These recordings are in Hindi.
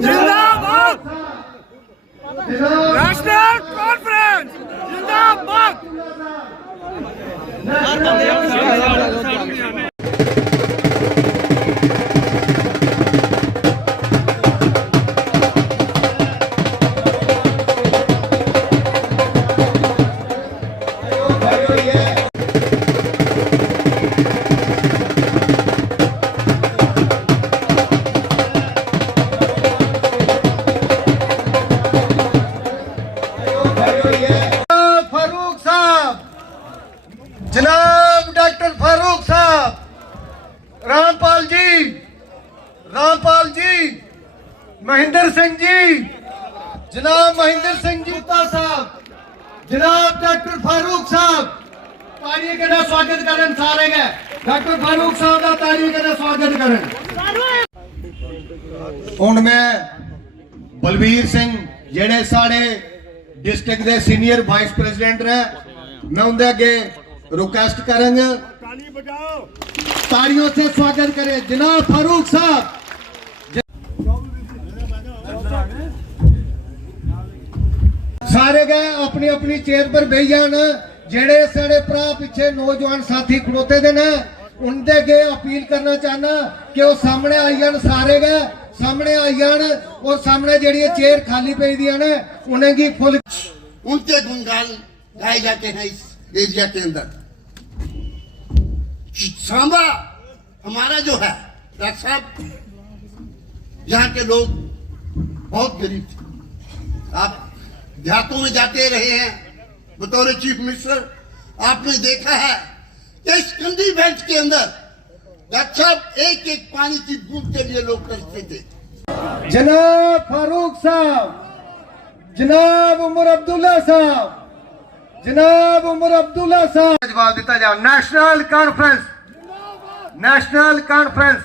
जिंदाबाद नेशनल कॉन्फ्रेंस जिंदाबाद। जनाब डॉक्टर फारूक साहब, रामपाल जी, महेंद्र सिंह जी, जनाब महेंद्र सिंह जी साहब, जनाब डॉक्टर फारूक साहब, ताली के नाल स्वागत करन सारे गए। डॉक्टर फारूक साहब का ताली के नाल स्वागत करन। हुण मैं बलवीर सिंह जेड़े साढ़े डिस्ट्रिक्ट के सीनियर वाइस प्रेसिडेंट ने, मैं उनके अगे रिक्वेस्ट करेंगे तालियों से स्वागत करें जनाब फारूक साहब। सारे गए अपनी अपनी चेयर पर बह जान। जेड़े साढ़े भरा पिछे नौजवान साथी खड़ोते दे ने उनके अगे अपील करना चाहना कि वो सामने आई जान। सारे गए सामने आई जान और सामने जेड़ी चेयर खाली पई दी ने उन्हें की फुल उनके गुणगान गाए जाते हैं इस एरिया के अंदर। सांबा हमारा जो है डॉक्टर साहब, यहाँ के लोग बहुत गरीब थे। आप देहातों में जाते रहे हैं बतौर चीफ मिनिस्टर, आपने देखा है कि इस कंडी बेल्ट के अंदर डॉक्टर साहब एक एक पानी की बूंद के लिए लोग तरसते थे। जनाब फारूक साहब, जनाब उमर अब्दुल्ला साहब, जनाब उमर अब्दुल्ला साहब जवाब दिता जाए। नेशनल कॉन्फ्रेंस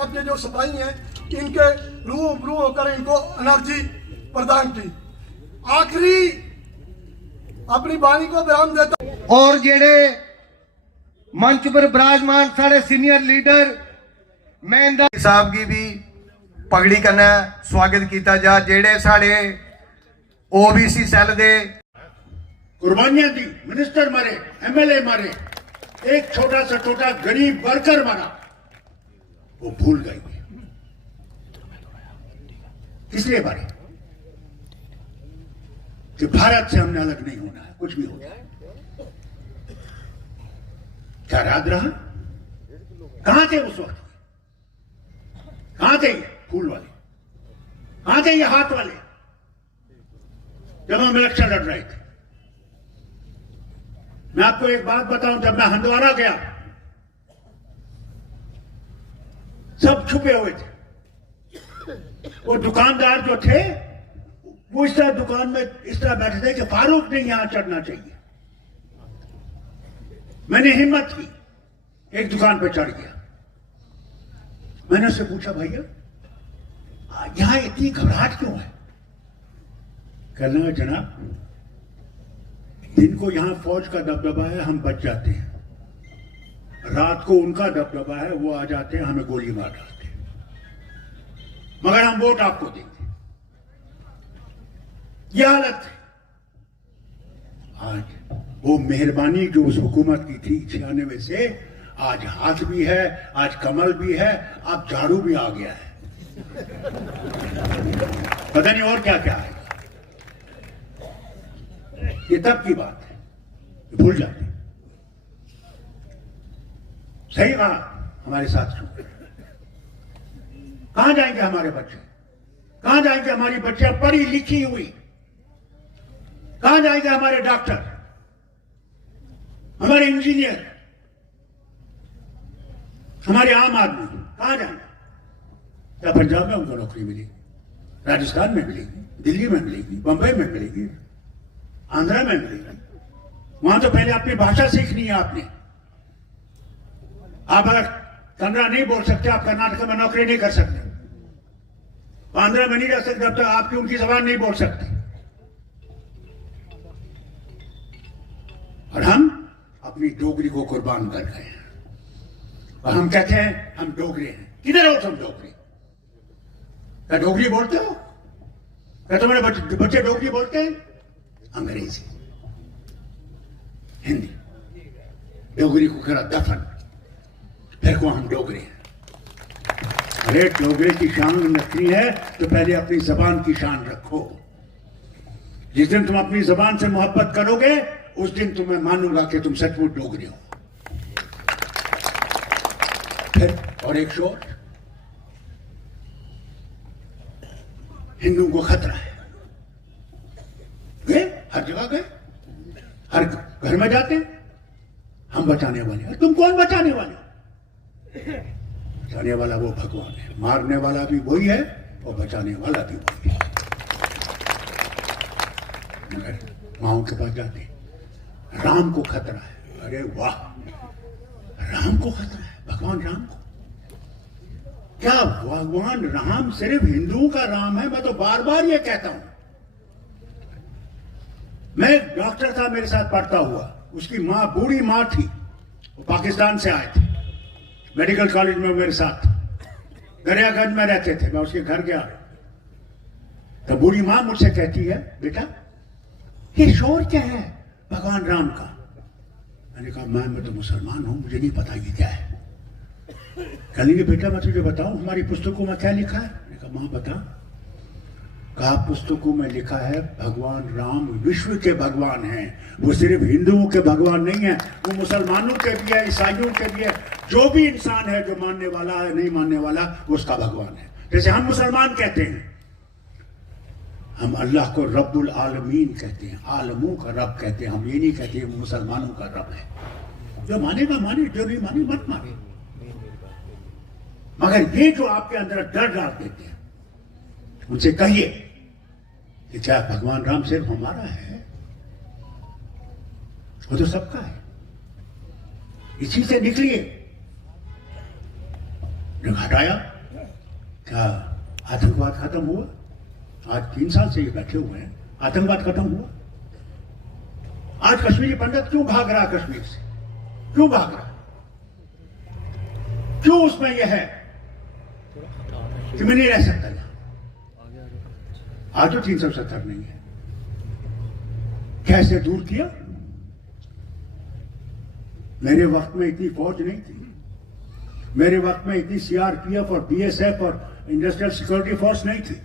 आपके जो सिपाही हैं इनके रूबरू होकर इनको एनर्जी प्रदान की। आखिरी अपनी वाणी को बयान देता और जेड़े मंच पर विराजमान साढ़े सीनियर लीडर मैं साहब की भी पगड़ी करना स्वागत किया जा। जेड़े साढ़े ओबीसी सेल दे कुर्बानियां दी, मिनिस्टर मारे, एमएलए मारे, एक छोटा सा छोटा गरीब वर्कर मारा, वो भूल गई। इसलिए मारे कि भारत से हमने अलग नहीं होना है, कुछ भी हो जाए। क्या याद रहा? कहां थे उस वक्त? कहां थे ये फूल वाले? कहां थे ये हाथ वाले जब हम इलेक्शन लड़ रहे थे? मैं आपको एक बात बताऊं, जब मैं हंदवाड़ा गया सब छुपे हुए थे। वो दुकानदार जो थे वो इस तरह दुकान में इस तरह बैठे थे कि फारूक ने यहां चढ़ना चाहिए। मैंने हिम्मत की, एक दुकान पर चढ़ गया। मैंने उससे पूछा, भैया यहां इतनी घबराहट क्यों है? कहने लगा, जनाब दिन को यहां फौज का दबदबा है, हम बच जाते हैं। रात को उनका दबदबा है, वो आ जाते हैं, हमें गोली मार डालते हैं, मगर हम वोट आपको देंगे। यह हालत है। आज वो मेहरबानी जो उस हुकूमत की थी 96 से, आज हाथ भी है, आज कमल भी है, अब झाड़ू भी आ गया है। पता नहीं और क्या क्या है। ये तब की बात है, भूल जाते। सही कहा हमारे साथियों। कहां जाएंगे हमारे बच्चे? कहां जाएंगे हमारी बच्चियां पढ़ी लिखी हुई? कहां जाएंगे हमारे डॉक्टर, हमारे इंजीनियर, हमारे आम आदमी? कहां जाएंगे? क्या पंजाब में उनको नौकरी मिलेगी? राजस्थान में मिलेगी, दिल्ली में मिलेगी, बंबई में मिलेगी, आंध्रा में मिलेगी? वहां तो पहले अपनी भाषा सीखनी है आपने। आप अगर कन्नड़ा नहीं बोल सकते, आप कर्नाटक में नौकरी नहीं कर सकते। आंध्रा में नहीं जा सकते जब तक आपकी उनकी जबान नहीं बोल सकते। और हम अपनी डोगरी को कुर्बान कर गए हैं और हम कहते हैं हम डोगरे हैं। किधर हो तुम डोगरे? क्या डोगरी बोलते हो? क्या तुम्हारे बच्चे डोगरी बोलते हैं? अंग्रेजी, हिंदी, डोगरी को करा दफन, फिर को हम डोगरे हैं। अरे डोगरे की शान रखनी है तो पहले अपनी जबान की शान रखो। जिस दिन तुम अपनी जबान से मोहब्बत करोगे उस दिन तुम्हें मानूंगा कि तुम सचमुच डोगरे हो। फिर और एक शोर, हिंदुओं को खतरा है। गए हर जगह गए, हर घर में जाते, हम बचाने वाले हैं। तुम कौन बचाने वाले? बचाने वाला वो भगवान है, मारने वाला भी वही है और बचाने वाला भी वही है। मगर माओ के पास जाते, राम को खतरा है। अरे वाह, राम को खतरा है, भगवान राम को। क्या भगवान राम सिर्फ हिंदुओं का राम है? मैं तो बार बार ये कहता हूं। मैं एक डॉक्टर था, मेरे साथ पढ़ता हुआ, उसकी मां बूढ़ी मां थी, वो पाकिस्तान से आए थे, मेडिकल कॉलेज में मेरे साथ दरियागंज में रहते थे। मैं उसके घर गया तो बूढ़ी मां मुझसे कहती है, बेटा ये शोर क्या है भगवान राम का? मैंने कहा मैं तो मुसलमान हूं, मुझे नहीं पता ये क्या है। कहेंगे बेटा मैं तुझे बताऊं हमारी पुस्तकों में क्या लिखा है? मैंने कहा मां बता। कहा पुस्तकों में लिखा है भगवान राम विश्व के भगवान हैं, वो सिर्फ हिंदुओं के भगवान नहीं है, वो मुसलमानों के भी है, ईसाइयों के भी है। जो भी इंसान है जो मानने वाला है नहीं मानने वाला वो उसका भगवान है। जैसे हम मुसलमान कहते हैं, हम अल्लाह को रब्बुल आलमीन कहते हैं, आलमों का रब कहते हैं। हम ये नहीं कहते मुसलमानों का रब है। जो मानेगा माने, जो नहीं माने मत माने। मगर ये जो आपके अंदर डर डाल देते हैं, उनसे कहिए कि क्या भगवान राम सिर्फ हमारा है? वो तो सबका है। इसी से निकलिए। जो हटाया, क्या आतंकवाद खत्म हुआ? आज 3 साल से ये बैठे हुए हैं, आतंकवाद खत्म हुआ? आज कश्मीरी पंडित क्यों भाग रहा है? कश्मीर से क्यों भाग रहा है? क्यों उसमें यह है कि मैं नहीं रह सकता? आज तो 370 नहीं है। कैसे दूर किया? मेरे वक्त में इतनी फौज नहीं थी, मेरे वक्त में इतनी सीआरपीएफ और बीएसएफ और इंडस्ट्रियल सिक्योरिटी फोर्स नहीं थी।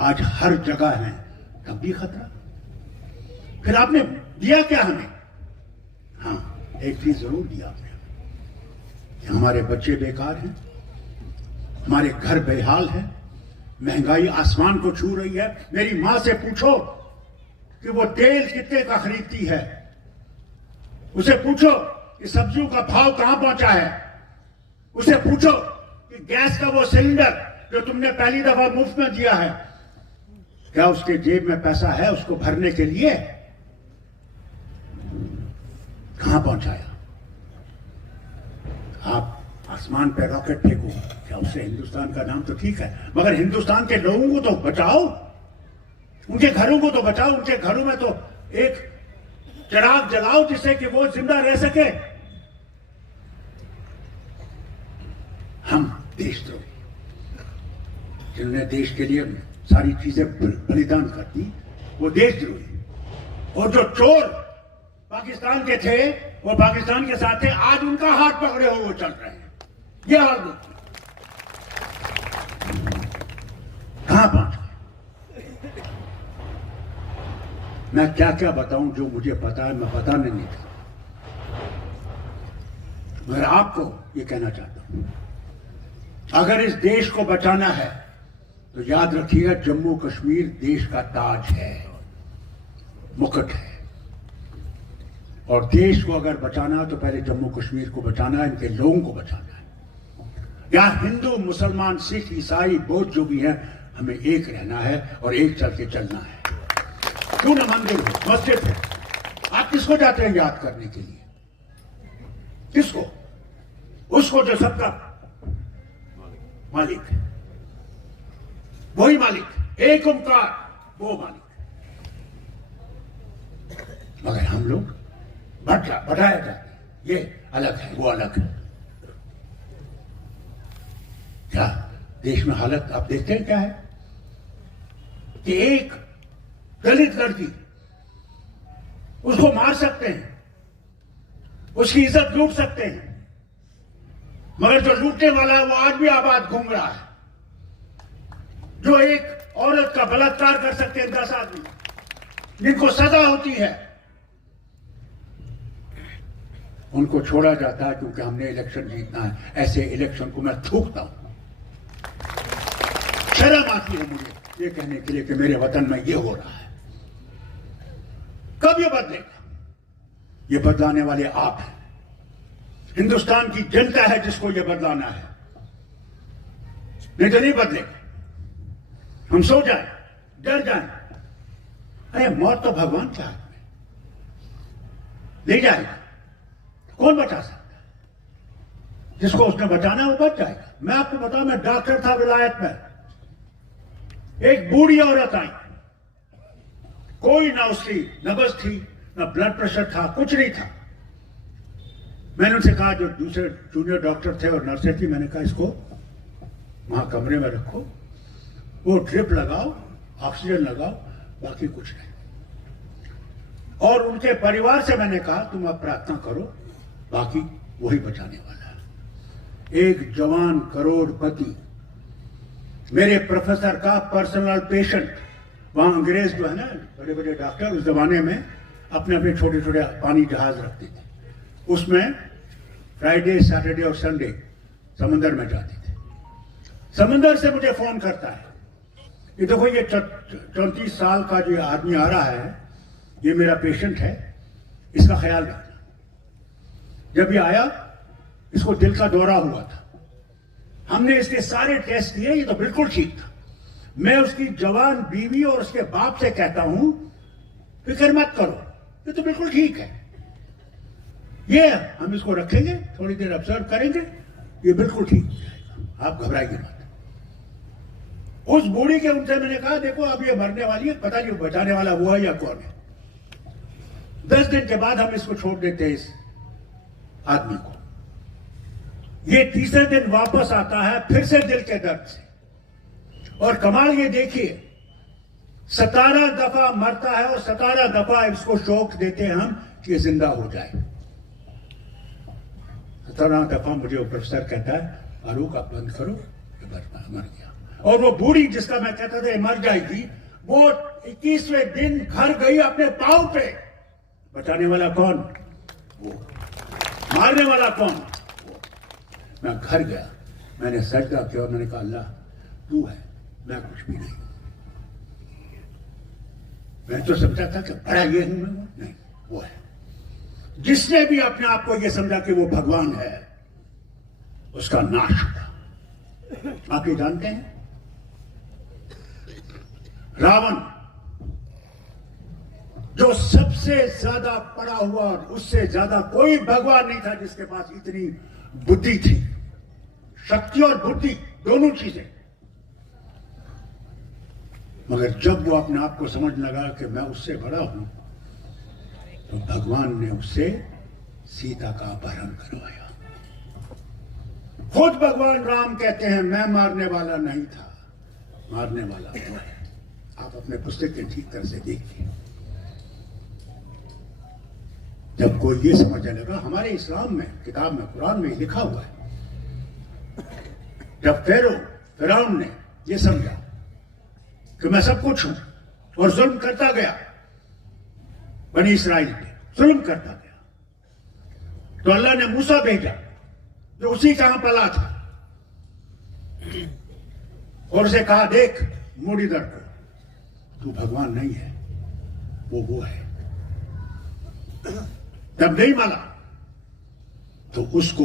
आज हर जगह है, तब भी खतरा। फिर आपने दिया क्या हमें? हाँ, एक चीज जरूर दिया आपने कि हमारे बच्चे बेकार हैं, हमारे घर बेहाल हैं, महंगाई आसमान को छू रही है। मेरी मां से पूछो कि वो तेल कितने का खरीदती है, उसे पूछो कि सब्जियों का भाव कहां पहुंचा है, उसे पूछो कि गैस का वो सिलेंडर जो तुमने पहली दफा मुफ्त में दिया है, क्या उसके जेब में पैसा है उसको भरने के लिए? कहां पहुंचाया? आप आसमान पे रॉकेट फेंको, क्या उससे हिंदुस्तान का नाम तो ठीक है, मगर हिंदुस्तान के लोगों को तो बचाओ, उनके घरों को तो बचाओ। उनके घरों में तो एक चिराग जलाओ जिससे कि वो जिंदा रह सके। हम देशद्रोही, जिन्होंने देश के लिए सारी चीजें बलिदान कर दी, वो देशद्रोही। और जो चोर पाकिस्तान के थे वो पाकिस्तान के साथ थे, आज उनका हाथ पकड़े हो वो चल रहे हैं। ये हाल देखिए कहां पहुंच। मैं क्या क्या बताऊं, जो मुझे पता है मैं बताने नहीं चाहता, मगर आपको ये कहना चाहता हूं, अगर इस देश को बचाना है तो याद रखिएगा जम्मू कश्मीर देश का ताज है, मुकुट है। और देश को अगर बचाना है तो पहले जम्मू कश्मीर को बचाना है, इनके लोगों को बचाना है। यहां हिंदू मुसलमान सिख ईसाई बौद्ध जो भी है, हमें एक रहना है और एक चल के चलना है। क्यों ना मंदिर हो, मस्जिद है, आप किसको जाते हैं याद करने के लिए? किसको? उसको जो सबका मालिक है, वही मालिक, एक ओंकार, वो मालिक। मगर हम लोग बढ़ाया जाते, ये अलग है, वो अलग है। क्या देश में हालत आप देखते हैं क्या है कि एक दलित लड़की, उसको मार सकते हैं, उसकी इज्जत लूट सकते हैं, मगर जो लूटने वाला है वो आज भी आबाद घूम रहा है। जो एक औरत का बलात्कार कर सकते हैं 10 आदमी, जिनको सजा होती है, उनको छोड़ा जाता है क्योंकि हमने इलेक्शन जीतना है। ऐसे इलेक्शन को मैं थूकता हूं। शर्म आती है मुझे ये कहने के लिए कि मेरे वतन में ये हो रहा है। कब ये बदलेगा? ये बदलाने वाले आप हैं। हिंदुस्तान की जनता है जिसको ये बदलाना है, नहीं तो नहीं बदलेगा। हम सो जाए, डर जाए, अरे मौत तो भगवान के हाथ में, ले जाएगा, कौन बचा सकता है? जिसको उसने बचाना है वो बच जाएगा। मैं आपको बताऊं, मैं डॉक्टर था विलायत में, एक बूढ़ी औरत आई, कोई ना उसकी नब्ज थी, ना ब्लड प्रेशर था, कुछ नहीं था। मैंने उनसे कहा, जो दूसरे जूनियर डॉक्टर थे और नर्सें थी, मैंने कहा इसको वहां कमरे में रखो, वो ड्रिप लगाओ, ऑक्सीजन लगाओ, बाकी कुछ नहीं। और उनके परिवार से मैंने कहा तुम अब प्रार्थना करो, बाकी वही बचाने वाला है। एक जवान करोड़पति, मेरे प्रोफेसर का पर्सनल पेशेंट, वहां अंग्रेज जो है ना, बड़े बड़े डॉक्टर उस जमाने में अपने अपने छोटे छोटे पानी जहाज रखते थे, उसमें फ्राइडे, सैटरडे और संडे समंदर में जाते थे। समंदर से मुझे फोन करता है, ये देखो ये 34 साल का जो आदमी आ रहा है, ये मेरा पेशेंट है, इसका ख्याल रखना। जब ये आया, इसको दिल का दौरा हुआ था, हमने इसके सारे टेस्ट किए, ये तो बिल्कुल ठीक था। मैं उसकी जवान बीवी और उसके बाप से कहता हूं, फिक्र मत करो, ये तो बिल्कुल ठीक है, ये हम इसको रखेंगे, थोड़ी देर ऑब्जर्व करेंगे, ये बिल्कुल ठीक हो जाएगा, आप घबराइए मत। उस बूढ़ी के उनसे मैंने कहा, देखो अब ये मरने वाली है, पता नहीं बचाने वाला वो है या कौन है। 10 दिन के बाद हम इसको छोड़ देते हैं, इस आदमी को। ये तीसरे दिन वापस आता है, फिर से दिल के दर्द से, और कमाल ये देखिए, 17 दफा मरता है और 17 दफा इसको शौक देते हैं हम कि ये जिंदा हो जाए। 17 दफा मुझे वो प्रोफेसर कहता है, फारूक आप बंद करो, ये मर गया। और वो बूढ़ी जिसका मैं कहता था मर जाएगी, वो 21वें दिन घर गई अपने पांव पे। बचाने वाला कौन? वो। मारने वाला कौन? वो। मैं घर गया, मैंने सजदा किया और मैंने कहा, अल्लाह तू है, मैं कुछ भी नहीं। मैं तो समझा था कि बड़ा ये हूं मैं, नहीं, वो है। जिसने भी अपने आप को ये समझा कि वो भगवान है, उसका नाश हुआ। आप ये जानते हैं, रावण जो सबसे ज्यादा पड़ा हुआ, उससे ज्यादा कोई भगवान नहीं था जिसके पास इतनी बुद्धि थी, शक्ति और बुद्धि दोनों चीजें। मगर जब वो अपने आप को समझ लगा कि मैं उससे बड़ा हूं, तो भगवान ने उससे सीता का अपहरण करवाया। खुद भगवान राम कहते हैं, मैं मारने वाला नहीं था, मारने वाला वो है। आप अपने पुस्तक के ठीक तरह से देखिए। जब कोई ये समझने लगा, हमारे इस्लाम में, किताब में, कुरान में लिखा हुआ है, जब फिरौन ने ये समझा कि मैं सब कुछ हूं और जुल्म करता गया, बनी इस्राइल पे जुल्म करता गया, तो अल्लाह ने मूसा भेजा जो उसी जहां पला था, और उसे कहा, देख मुड़ इधर को, तू भगवान नहीं है, वो है। जब नहीं माना तो उसको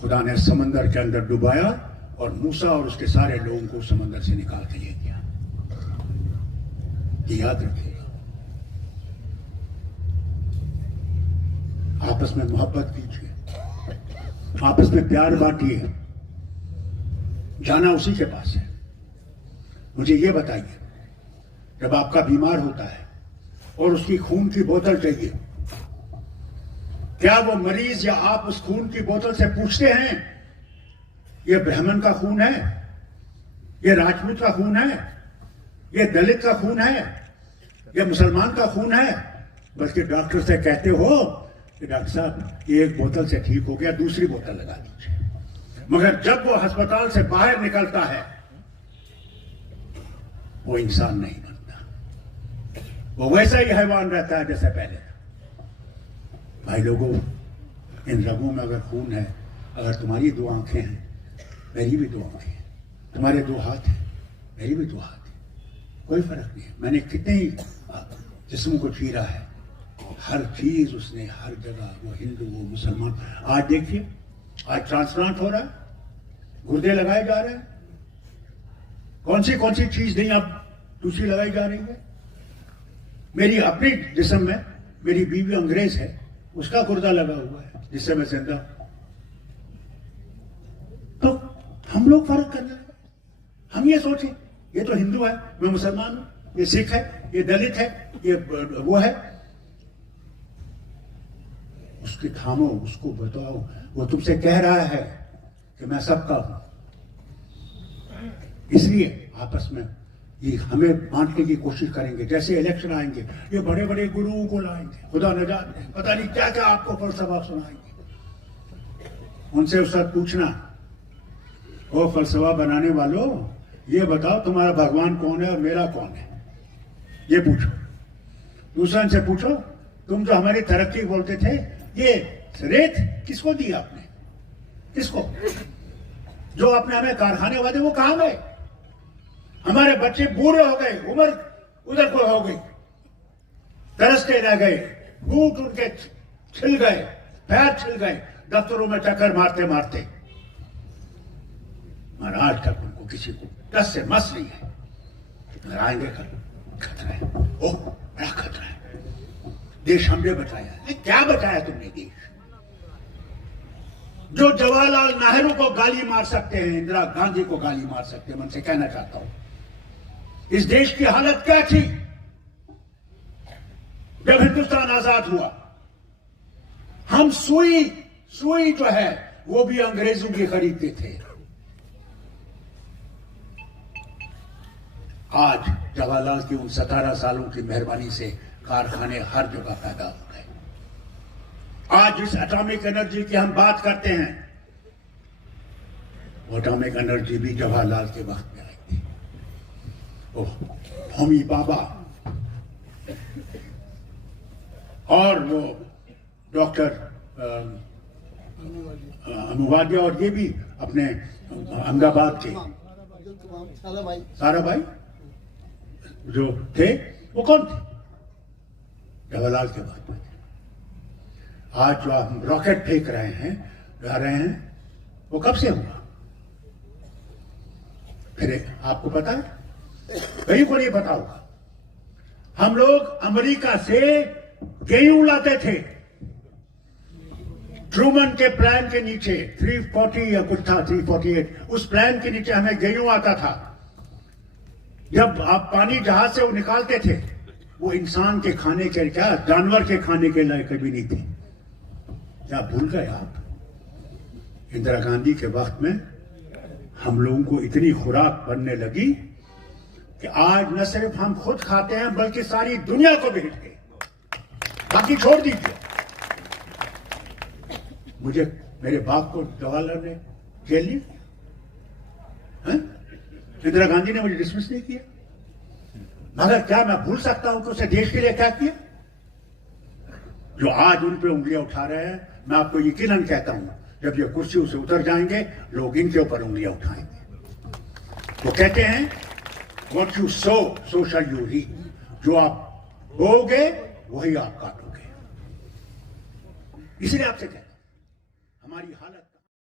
खुदा ने समंदर के अंदर डुबाया और मूसा और उसके सारे लोगों को समंदर से निकाल के ले गया। याद रखिएगा, आपस में मोहब्बत कीजिए, आपस में प्यार बांटिए। जाना उसी के पास है। मुझे ये बताइए, जब आपका बीमार होता है और उसकी खून की बोतल चाहिए, क्या वो मरीज या आप उस खून की बोतल से पूछते हैं ये ब्राह्मण का खून है, ये राजपूत का खून है, ये दलित का खून है, ये मुसलमान का खून है? बल्कि डॉक्टर से कहते हो कि डॉक्टर साहब एक बोतल से ठीक हो गया, दूसरी बोतल लगा दीजिए। मगर जब वो अस्पताल से बाहर निकलता है वो इंसान नहीं बनता, वो वैसा ही हैवान रहता है जैसे पहले था। भाई लोगों, इन रगों में अगर खून है, अगर तुम्हारी 2 आंखें हैं, मेरी भी 2 आंखें हैं, तुम्हारे 2 हाथ हैं, मेरी भी 2 हाथ हैं, कोई फर्क नहीं है। मैंने कितने ही जिस्म को चीरा है, हर चीज उसने, हर जगह, वो हिंदू वो मुसलमान। आज देखिए, आज ट्रांसप्लांट हो रहा है, गुर्दे लगाए जा रहे हैं, कौन सी चीज नहीं अब दूसरी लगाई जा रही है। मेरी अपनी जिस्म में मेरी बीवी अंग्रेज है, उसका गुर्दा लगा हुआ है जिससे मैं जिंदा। तो हम लोग फर्क करने लगे। हम ये सोचे ये तो हिंदू है, मैं मुसलमान हूं, ये सिख है, ये दलित है, ये वो है। उसके थामो, उसको बताओ, वो तुमसे कह रहा है कि मैं सबका हूं। इसलिए आपस में ये हमें बांटने की कोशिश करेंगे। जैसे इलेक्शन आएंगे, ये बड़े बड़े गुरुओं को लाएंगे, खुदा न जाने, पता नहीं क्या क्या आपको फलसफा सुनाएंगे। उनसे उस वक्त पूछना, ओ फलसफा बनाने वालों, ये बताओ तुम्हारा भगवान कौन है और मेरा कौन है, ये पूछो। दूसरा से पूछो, तुम जो हमारी तरक्की बोलते थे, ये रेत किसको दी आपने, किसको? जो आपने हमें कारखाने वादे, वो कहां गए? हमारे बच्चे बूढ़े हो गए, उम्र उधर को हो गई, तरसते रह गए, बूट उनके छिल गए, पैर छिल गए, दफ्तरों में चक्कर मारते मारते। और आज तक उनको किसी को टस से मस नहीं है। अगर आएंगे खतरा है, ओह बड़ा खतरा है। देश हमने बचाया है, क्या बचाया तुमने देश? जो जवाहरलाल नेहरू को गाली मार सकते हैं, इंदिरा गांधी को गाली मार सकते हैं, मैं उनसे कहना चाहता हूं, इस देश की हालत क्या थी जब हिंदुस्तान आजाद हुआ? हम सुई जो है वो भी अंग्रेजों की खरीदते थे। आज जवाहरलाल की उन 17 सालों की मेहरबानी से कारखाने हर जगह पैदा हो गए। आज जिस एटॉमिक एनर्जी की हम बात करते हैं, वो एटॉमिक एनर्जी भी जवाहरलाल के वक्त में आई थी। ओह, होमी बाबा और वो डॉक्टर अनुवादिया और ये भी अपने अहमदाबाद के साराभाई जो थे, वो कौन थे? जवाहरलाल के वक्त में। आज जो हम रॉकेट फेंक रहे हैं, जा रहे हैं, वो कब से हुआ? फिर आपको पता है? कहीं को नहीं पता होगा। हम लोग अमेरिका से गेहूं लाते थे, ट्रूमन के प्लान के नीचे 340 या कुछ था, 348, उस प्लान के नीचे हमें गेहूं आता था। जब आप पानी जहाज से वो निकालते थे, वो इंसान के खाने के, क्या जानवर के खाने के लायक कभी नहीं थे। क्या भूल गए आप? इंदिरा गांधी के वक्त में हम लोगों को इतनी खुराक बनने लगी कि आज न सिर्फ हम खुद खाते हैं बल्कि सारी दुनिया को भेज गए। बाकी छोड़ दीजिए। मुझे मेरे बाप को जवाहरलाल ने जेल लिया, इंदिरा गांधी ने मुझे डिसमिस नहीं किया। मगर क्या मैं भूल सकता हूं कि उसे देश के लिए क्या किया? जो आज उन पे उंगलियां उठा रहे हैं, मैं आपको यकीनन कहता हूं, जब ये कुर्सियों से उतर जाएंगे, लोग इनके ऊपर उंगलियां उठाएंगे। वो कहते हैं, what you sow so shall you reap. जो आप बोओगे वही आप काटोगे। इसलिए आपसे कहता हूं, हमारी हालत